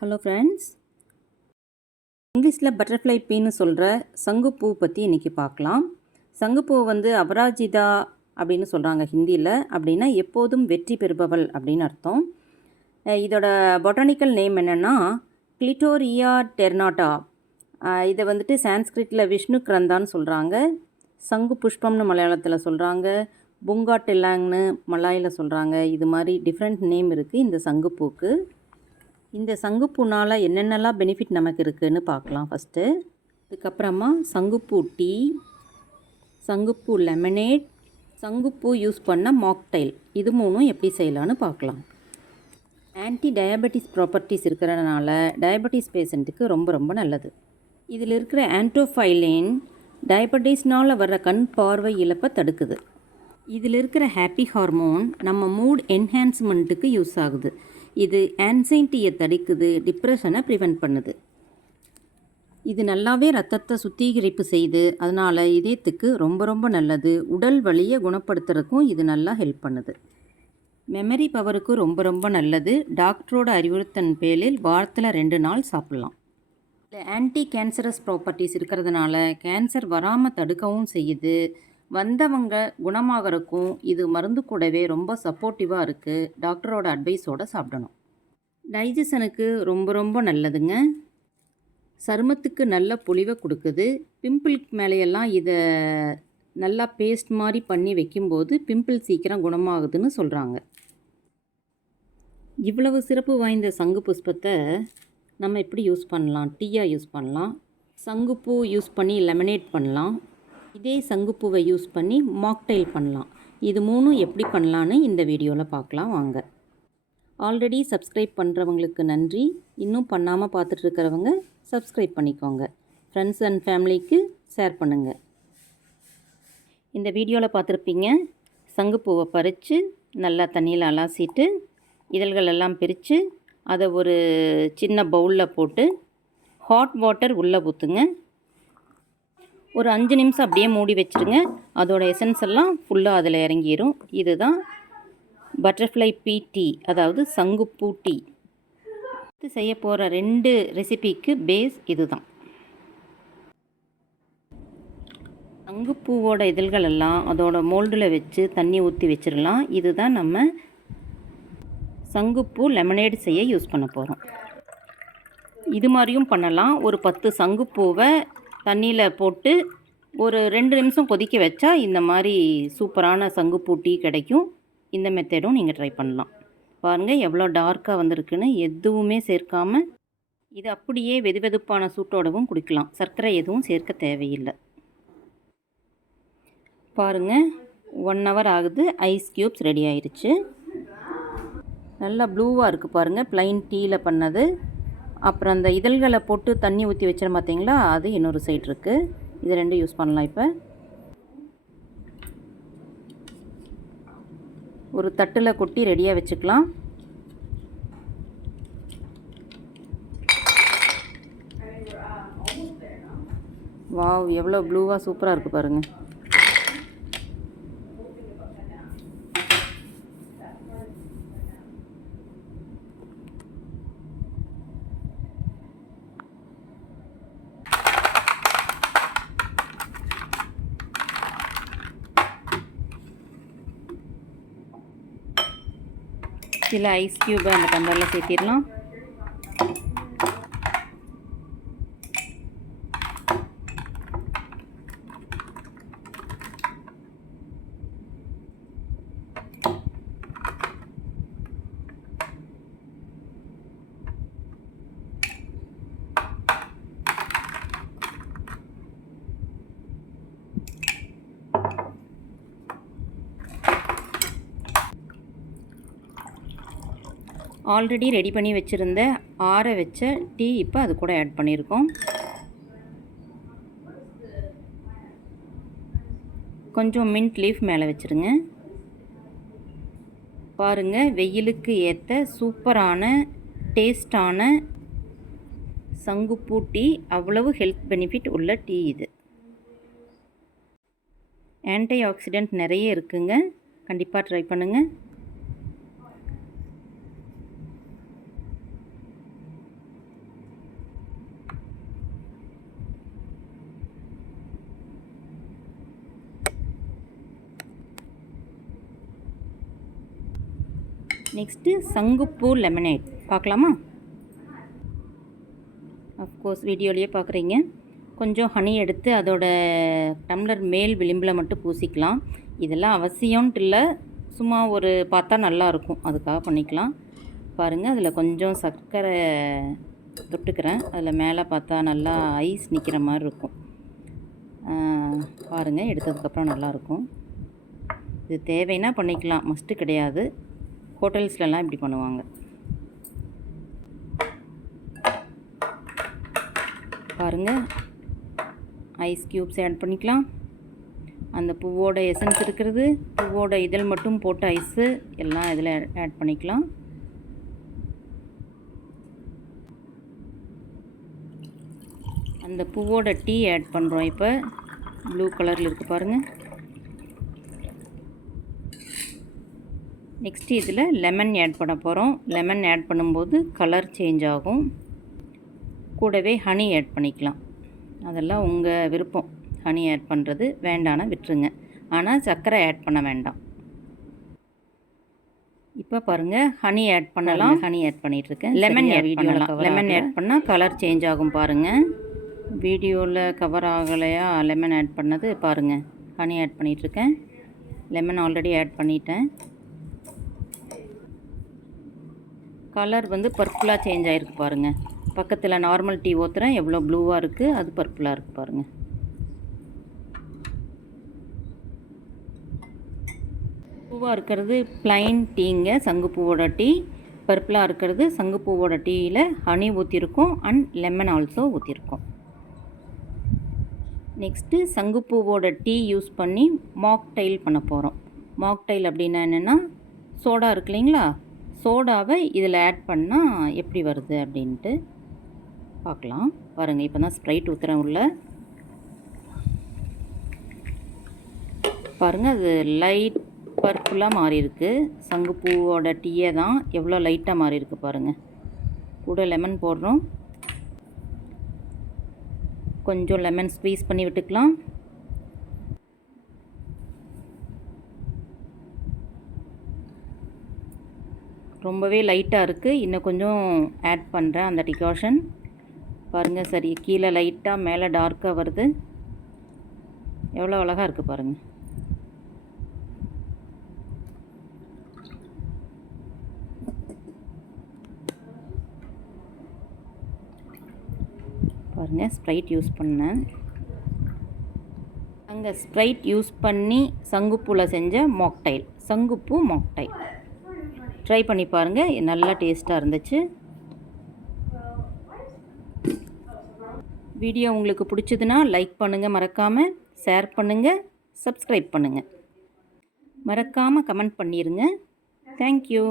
Hello friends, இங்கிலீஷில் butterfly பீன்னு சொல்கிற சங்குப்பூ பற்றி இன்றைக்கி பார்க்கலாம். சங்குப்பூ அபராஜிதா அப்படின்னு சொல்கிறாங்க ஹிந்தியில். அப்படின்னா எப்போதும் வெற்றி பெறுபவள் அப்படின்னு அர்த்தம். இதோட பொட்டானிக்கல் நேம் என்னென்னா கிளிட்டோரியா டெர்னாட்டா. இதை சான்ஸ்கிரிட்டில் விஷ்ணு கிரந்தான்னு சொல்கிறாங்க. சங்கு புஷ்பம்னு மலையாளத்தில் சொல்கிறாங்க. புங்கா டெல்லாங்னு மலாயில் சொல்கிறாங்க. இது மாதிரி டிஃப்ரெண்ட் நேம் இருக்குது இந்த சங்குப்பூக்கு. இந்த சங்குப்பூனால் என்னென்னலாம் பெனிஃபிட் நமக்கு இருக்குதுன்னு பார்க்கலாம் ஃபஸ்ட்டு. அதுக்கப்புறமா சங்குப்பூ டீ, சங்குப்பூ லெமனேட், சங்குப்பூ யூஸ் பண்ண மாக்டைல், இது மூணும் எப்படி செய்யலான்னு பார்க்கலாம். ஆன்டி டயபெட்டிஸ் ப்ராப்பர்ட்டிஸ் இருக்கிறதுனால டயபெட்டிஸ் பேஷண்ட்டுக்கு ரொம்ப ரொம்ப நல்லது. இதில் இருக்கிற ஆன்டோஃபைலின் டயபெட்டிஸ்னால் வர்ற கண் பார்வை இழப்பை தடுக்குது. இதில் இருக்கிற ஹாப்பி ஹார்மோன் நம்ம மூட் என்ஹான்ஸ்மெண்ட்டுக்கு யூஸ் ஆகுது. இது ஆன்சைட்டியை தடுக்குது, டிப்ரெஷனை ப்ரிவெண்ட் பண்ணுது. இது நல்லாவே ரத்தத்தை சுத்திகரிப்பு செய்து, அதனால் இதயத்துக்கு ரொம்ப ரொம்ப நல்லது. உடல் வலியை குணப்படுத்துறதுக்கும் இது நல்லா ஹெல்ப் பண்ணுது. மெமரி பவருக்கு ரொம்ப ரொம்ப நல்லது. டாக்டரோட அறிவுறுத்தன் பேரில் வாரத்தில் 2 நாள் சாப்பிட்லாம். இந்த ஆன்டி கேன்சரஸ் ப்ராப்பர்ட்டிஸ் இருக்கிறதுனால கேன்சர் வராமல் தடுக்கவும் செய்யுது. வந்தவங்க குணமாகறக்கும் இது மருந்து கூடவே ரொம்ப சப்போர்ட்டிவாக இருக்குது. டாக்டரோட அட்வைஸோடு சாப்பிடணும். டைஜஷனுக்கு ரொம்ப ரொம்ப நல்லதுங்க. சருமத்துக்கு நல்ல பொலிவை கொடுக்குது. பிம்பிளுக்கு மேலேயெல்லாம் இதை நல்லா பேஸ்ட் மாதிரி பண்ணி வைக்கும்போது பிம்பிள் சீக்கிரம் குணமாகுதுன்னு சொல்கிறாங்க. இவ்வளவு சிறப்பு வாய்ந்த சங்கு புஷ்பத்தை நம்ம எப்படி யூஸ் பண்ணலாம்? டீயாக யூஸ் பண்ணலாம். சங்குப்பூ யூஸ் பண்ணி லெமனேட் பண்ணலாம். இதே சங்குப்பூவை யூஸ் பண்ணி மாக்டைல் பண்ணலாம். இது மூணும் எப்படி பண்ணலான்னு இந்த வீடியோவில் பார்க்கலாம் வாங்க. ஆல்ரெடி சப்ஸ்கிரைப் பண்ணுறவங்களுக்கு நன்றி. இன்னும் பண்ணாமல் பார்த்துட்ருக்கிறவங்க சப்ஸ்கிரைப் பண்ணிக்கோங்க. ஃப்ரெண்ட்ஸ் அண்ட் ஃபேமிலிக்கு ஷேர் பண்ணுங்கள். இந்த வீடியோவில் பார்த்துருப்பீங்க, சங்குப்பூவை பறித்து நல்லா தண்ணியில் அலாசிட்டு இதழ்கள் எல்லாம் பிரித்து அதை ஒரு சின்ன பவுலில் போட்டு ஹாட் வாட்டர் உள்ளே ஊற்றுங்க. ஒரு 5 நிமிஷம் அப்படியே மூடி வச்சுருங்க. அதோட எசன்ஸ் எல்லாம் ஃபுல்லாக அதில் இறங்கிடும். இதுதான் பட்டர்ஃப்ளை பீ டீ, அதாவது சங்குப்பூ டீ. இது செய்ய போகிற 2 ரெசிபிக்கு பேஸ் இதுதான். சங்குப்பூவோட இதழ்கள் எல்லாம் அதோட மோல்டில் வச்சு தண்ணி ஊற்றி வச்சிடலாம். இதுதான் நம்ம சங்குப்பூ லெமனேட் செய்ய யூஸ் பண்ண போகிறோம். இது மாதிரியும் பண்ணலாம். ஒரு 10 சங்குப்பூவை தண்ணியில் போட்டு ஒரு 2 நிமிஷம் கொதிக்க வச்சா இந்த மாதிரி சூப்பரான சங்குப்பூ டீ கிடைக்கும். இந்த மெத்தடும் நீங்கள் ட்ரை பண்ணலாம். பாருங்கள் எவ்வளோ டார்க்காக வந்திருக்குன்னு. எதுவுமே சேர்க்காமல் இது அப்படியே வெதுவெதுப்பான சூட்டோடவும் குடிக்கலாம். சர்க்கரை எதுவும் சேர்க்க தேவையில்லை. பாருங்கள் 1 ஹவர் ஆகுது. ஐஸ் க்யூப்ஸ் ரெடி ஆயிடுச்சு. நல்லா ப்ளூவாக இருக்குது பாருங்கள், ப்ளைன் டீயில் பண்ணது. அப்புறம் அந்த இதழ்களை போட்டு தண்ணி ஊற்றி வச்சிட பார்த்தீங்களா, அது இன்னொரு சைடு இருக்குது. இது 2 யூஸ் பண்ணலாம். இப்போ ஒரு தட்டில் கொட்டி ரெடியாக வச்சுக்கலாம். வாவ், எவ்வளோ ப்ளூவாக சூப்பராக இருக்குது பாருங்கள். சில ஐஸ் க்யூபை அந்த டம்ளரில் சேர்த்திடலாம். ஆல்ரெடி ரெடி பண்ணி வச்சுருந்த ஆற வச்ச டீ இப்போ அது கூட ஆட் பண்ணியிருக்கோம். கொஞ்சம் மின்ட் லீஃப் மேலே வச்சுருங்க. பாருங்கள், வெயிலுக்கு ஏற்ற சூப்பரான டேஸ்டான சங்குப்பூ டீ. அவ்வளவு ஹெல்த் பெனிஃபிட் உள்ள டீ இது. ஆன்டி ஆக்சிடென்ட் நிறைய இருக்குங்க. கண்டிப்பாக ட்ரை பண்ணுங்கள். நெக்ஸ்ட்டு சங்குப்பூ லெமனேட் பார்க்கலாமா? அஃப்கோர்ஸ் வீடியோலேயே பார்க்குறீங்க. கொஞ்சம் ஹனி எடுத்து அதோட டம்ளர் மேல் விளிம்பில் மட்டும் பூசிக்கலாம். இதெல்லாம் அவசியம்ன்ட்டு இல்லை, சும்மா ஒரு பார்த்தா நல்லாயிருக்கும், அதுக்காக பண்ணிக்கலாம். பாருங்கள், அதில் கொஞ்சம் சர்க்கரை தொட்டுக்கிறேன். அதில் மேலே பார்த்தா நல்லா ஐஸ் நிற்கிற மாதிரி இருக்கும். பாருங்கள், எடுத்ததுக்கப்புறம் நல்லாயிருக்கும். இது தேவைன்னா பண்ணிக்கலாம், மஸ்ட்டு கிடையாது. ஹோட்டல்ஸ்லலாம் இப்படி பண்ணுவாங்க. பாருங்கள், ஐஸ் க்யூப்ஸ் ஆட் பண்ணிக்கலாம். அந்த பூவோட எசன்ஸ் இருக்கிறது, பூவோட இதழ் மட்டும் போட்ட ஐஸு எல்லாம் இதில் ஆட் பண்ணிக்கலாம். அந்த பூவோட டீ ஆட் பண்ணுறோம். இப்போ ப்ளூ கலரில் இருக்குது பாருங்கள். நெக்ஸ்ட்டு இதில் லெமன் ஆட் பண்ண போகிறோம். லெமன் ஆட் பண்ணும்போது கலர் சேஞ்ச் ஆகும். கூடவே ஹனி ஆட் பண்ணிக்கலாம். அதெல்லாம் உங்கள் விருப்பம், ஹனி ஆட் பண்ணுறது. வேண்டானா விட்டுருங்க, ஆனால் சர்க்கரை ஆட் பண்ண வேண்டாம். இப்போ பாருங்கள், ஹனி ஆட் பண்ணலாம். ஹனி ஆட் பண்ணிகிட்ருக்கேன். லெமன் ஆட் பண்ணலாம். லெமன் ஆட் பண்ணால் கலர் சேஞ்ச் ஆகும். பாருங்கள், வீடியோவில் கவர் ஆகலையா லெமன் ஆட் பண்ணது. பாருங்கள், ஹனி ஆட் பண்ணிகிட்ருக்கேன். லெமன் ஆல்ரெடி ஆட் பண்ணிட்டேன். கலர் வந்து பர்பிளாக சேஞ்ச் ஆகிருக்கு பாருங்கள். பக்கத்தில் நார்மல் டீ ஊற்றுறேன், எவ்வளோ ப்ளூவாக இருக்குது, அது பர்பிளாக இருக்குது பாருங்கள். பூவாக இருக்கிறது ப்ளைன் டீங்க, சங்குப்பூவோட டீ. பர்பிளாக இருக்கிறது சங்குப்பூவோட டீயில் ஹனி ஊற்றிருக்கோம் அண்ட் லெமன் ஆல்சோ ஊற்றிருக்கோம். நெக்ஸ்ட்டு சங்குப்பூவோட டீ யூஸ் பண்ணி மாக்டைல் பண்ண போகிறோம். மாக்டைல் அப்படின்னா என்னென்னா, சோடா இருக்கு இல்லைங்களா, சோடாவை இதில் ஆட் பண்ணால் எப்படி வருது அப்படின்ட்டு பார்க்கலாம். பாருங்கள், இப்போ தான் ஸ்ப்ரைட் ஊற்றுறேன் உள்ள. பாருங்கள், அது லைட் பர்பிளாக மாறி இருக்குது. சங்குப்பூவோட டீயை தான் எவ்வளோ லைட்டாக மாறி இருக்குது பாருங்கள். கூட லெமன் போடுறோம். கொஞ்சம் லெமன் ஸ்க்வீஸ் பண்ணி விட்டுக்கலாம். ரொம்பவே லைட்டாக இருக்குது, இன்னும் கொஞ்சம் ஆட் பண்ணுறேன் அந்த டிகாஷன். பாருங்கள், சரி, கீழே லைட்டாக மேலே டார்க்காக வருது. எவ்வளோ அழகாக இருக்குது பாருங்கள். பாருங்கள், ஸ்ப்ரைட் யூஸ் பண்ணேன். அங்கே ஸ்ப்ரைட் யூஸ் பண்ணி சங்குப்பூவில் செஞ்ச மாக்டைல், சங்குப்பூ மாக்டைல் ட்ரை பண்ணி பாருங்கள், நல்லா டேஸ்ட்டாக இருந்துச்சு. வீடியோ உங்களுக்கு பிடிச்சதுன்னா லைக் பண்ணுங்கள், மறக்காமல் ஷேர் பண்ணுங்கள், சப்ஸ்கிரைப் பண்ணுங்கள், மறக்காமல் கமெண்ட் பண்ணிடுங்க. தேங்க்யூ.